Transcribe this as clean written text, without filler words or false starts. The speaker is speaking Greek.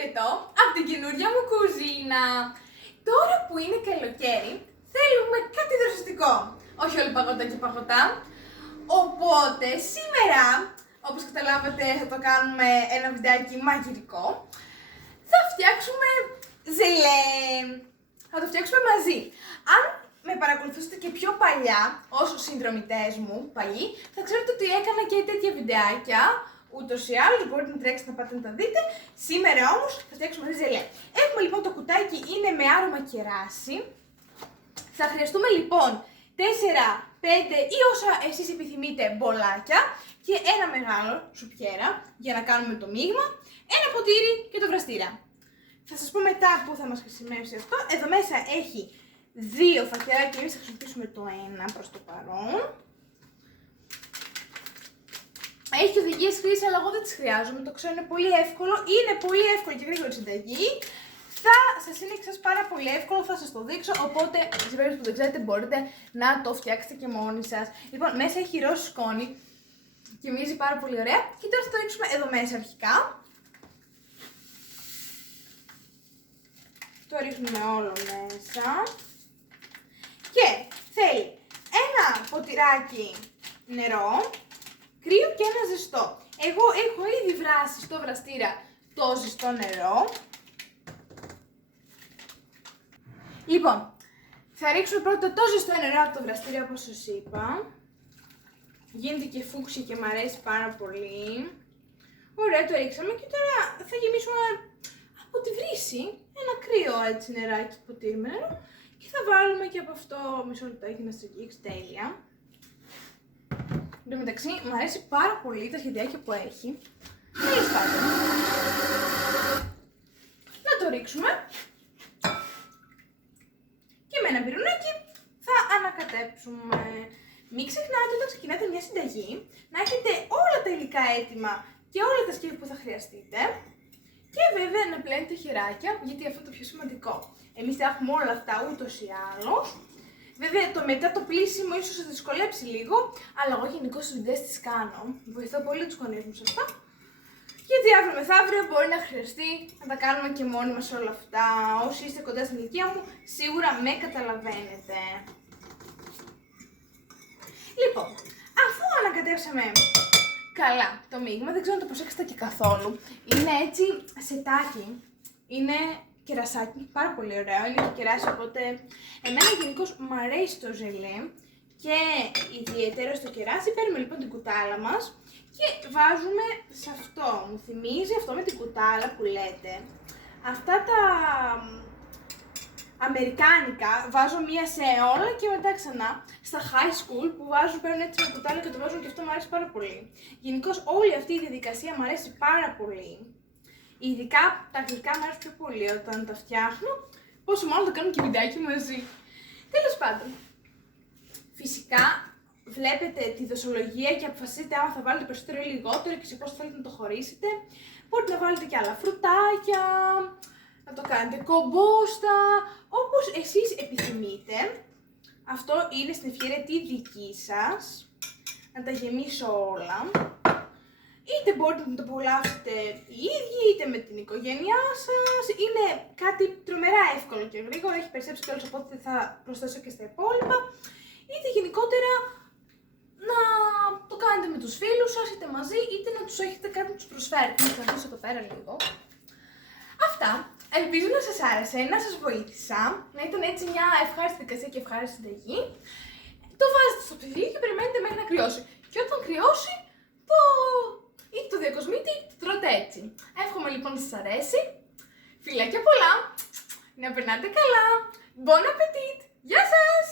χαιρετώ από την καινούργια μου κουζίνα. Τώρα που είναι καλοκαίρι, θέλουμε κάτι δροσιστικό. Όχι όλοι παγωτά και παγωτά. Οπότε σήμερα, όπως καταλάβατε, θα το κάνουμε ένα βιντεάκι μαγειρικό. Θα φτιάξουμε ζελέ. Θα το φτιάξουμε μαζί. Αν με παρακολουθήσετε και πιο παλιά, ως συνδρομητές μου παλιοί, θα ξέρετε ότι έκανα και τέτοια βιντεάκια. Ούτως ή άλλως μπορείτε να τρέξετε να πάτε να τα δείτε. Σήμερα όμως θα φτιάξουμε ζελέ. Έχουμε λοιπόν το κουτάκι, είναι με άρωμα κεράσι. Θα χρειαστούμε λοιπόν 4, 5 ή όσα εσείς επιθυμείτε μπολάκια και ένα μεγάλο σουπιέρα για να κάνουμε το μείγμα, ένα ποτήρι και το βραστήρα. Θα σας πω μετά που θα μας χρησιμεύσει αυτό. Εδώ μέσα έχει 2 φακιά και εμείς θα χρησιμοποιήσουμε το ένα προς το παρόν. Έχει οδηγίες χρήσης, αλλά εγώ δεν τις χρειάζομαι, το ξέρω, είναι πολύ εύκολο. Είναι πολύ εύκολο και γρήγορη συνταγή. Θα σας είναι εξάς πάρα πολύ εύκολο, θα σας το δείξω, οπότε σε περίπτωση που δεν ξέρετε μπορείτε να το φτιάξετε και μόνοι σας. Λοιπόν, μέσα έχει ροζ σκόνη και μυρίζει πάρα πολύ ωραία. Και τώρα θα το ρίξουμε εδώ μέσα αρχικά. Το ρίχνουμε όλο μέσα. Και θέλει ένα ποτηράκι νερό, κρύο και ένα ζεστό. Εγώ έχω ήδη βράσει στο βραστήρα το ζεστό νερό. Λοιπόν, θα ρίξουμε πρώτα το ζεστό νερό από το βραστήρα όπως σας είπα. Γίνεται και φούξι και μ' αρέσει πάρα πολύ. Ωραία, το ρίξαμε και τώρα θα γεμίσουμε από τη βρύση ένα κρύο έτσι νεράκι ποτήρι με νερό. Και θα βάλουμε και από αυτό μισό λεπτάκι να στραγγίξει τέλεια. Εν τω μεταξύ, μου αρέσει πάρα πολύ τα σχεδιάκια που έχει. Τέλος πάντων. Να το ρίξουμε. Και με ένα πυρουνάκι θα ανακατέψουμε. Μην ξεχνάτε όταν ξεκινάτε μια συνταγή να έχετε όλα τα υλικά έτοιμα και όλα τα σκεύη που θα χρειαστείτε. Και βέβαια να πλένετε χεράκια, γιατί αυτό είναι το πιο σημαντικό. Εμείς θα έχουμε όλα αυτά ούτως ή άλλως. Βέβαια το μετά το πλύσιμο ίσως θα δυσκολέψει λίγο, αλλά εγώ γενικώς τις βιντεές τις κάνω. Βοηθώ πολύ τους γονείς μου σε αυτά. Γιατί αύριο μεθαύριο μπορεί να χρειαστεί να τα κάνουμε και μόνοι μας όλα αυτά. Όσοι είστε κοντά στην ηλικία μου, σίγουρα με καταλαβαίνετε. Λοιπόν, αφού ανακατέψαμε καλά το μείγμα, δεν ξέρω αν το προσέξετε και καθόλου. Είναι έτσι σετάκι. Είναι κερασάκι, πάρα πολύ ωραίο, είναι και κεράσι, οπότε εμένα γενικώς μου αρέσει το ζελέ και ιδιαίτερα στο κεράσι. Παίρνουμε λοιπόν την κουτάλα μας και βάζουμε σε αυτό, μου θυμίζει αυτό με την κουτάλα που λέτε. Αυτά τα αμερικάνικα βάζω μία σε όλα και μετά ξανά στα high school που παίρνουν έτσι με κουτάλα και το βάζουν και αυτό μου αρέσει πάρα πολύ. Γενικώς όλη αυτή η διαδικασία μου αρέσει πάρα πολύ. Ειδικά τα γλυκά μου αρέσουν πιο πολύ όταν τα φτιάχνω, πόσο μάλλον θα κάνω και βιντεάκι μαζί. Τέλος πάντων, φυσικά βλέπετε τη δοσολογία και αποφασίζετε άμα θα βάλετε περισσότερο ή λιγότερο και σε πώς θέλετε να το χωρίσετε. Μπορείτε να βάλετε και άλλα φρουτάκια, να το κάνετε κομπόστα, όπως εσείς επιθυμείτε. Αυτό είναι στην ευκαιρία τη δική σας, να τα γεμίσω όλα. Είτε μπορείτε να το απολαύσετε οι ίδιοι, είτε με την οικογένειά σας. Είναι κάτι τρομερά εύκολο και γρήγορο, έχει περισσέψει κιόλας, οπότε θα προσθέσω και στα υπόλοιπα. Είτε γενικότερα να το κάνετε με τους φίλους σας, είτε μαζί, είτε να τους έχετε κάτι να τους προσφέρετε. Να το αφήσω εδώ πέρα λίγο. Αυτά. Ελπίζω να σας άρεσε, να σας βοήθησα, να ήταν έτσι μια ευχάριστη δικασία και ευχάριστη συνταγή. Το βάζετε στο ψυγείο και περιμένετε μέχρι να κρυώσει. Και όταν κρυώσει, είτε το διακοσμείτε είτε το τρώτε έτσι. Εύχομαι λοιπόν να σας αρέσει. Φιλάκια πολλά. Να περνάτε καλά. Bon appétit. Γεια σας.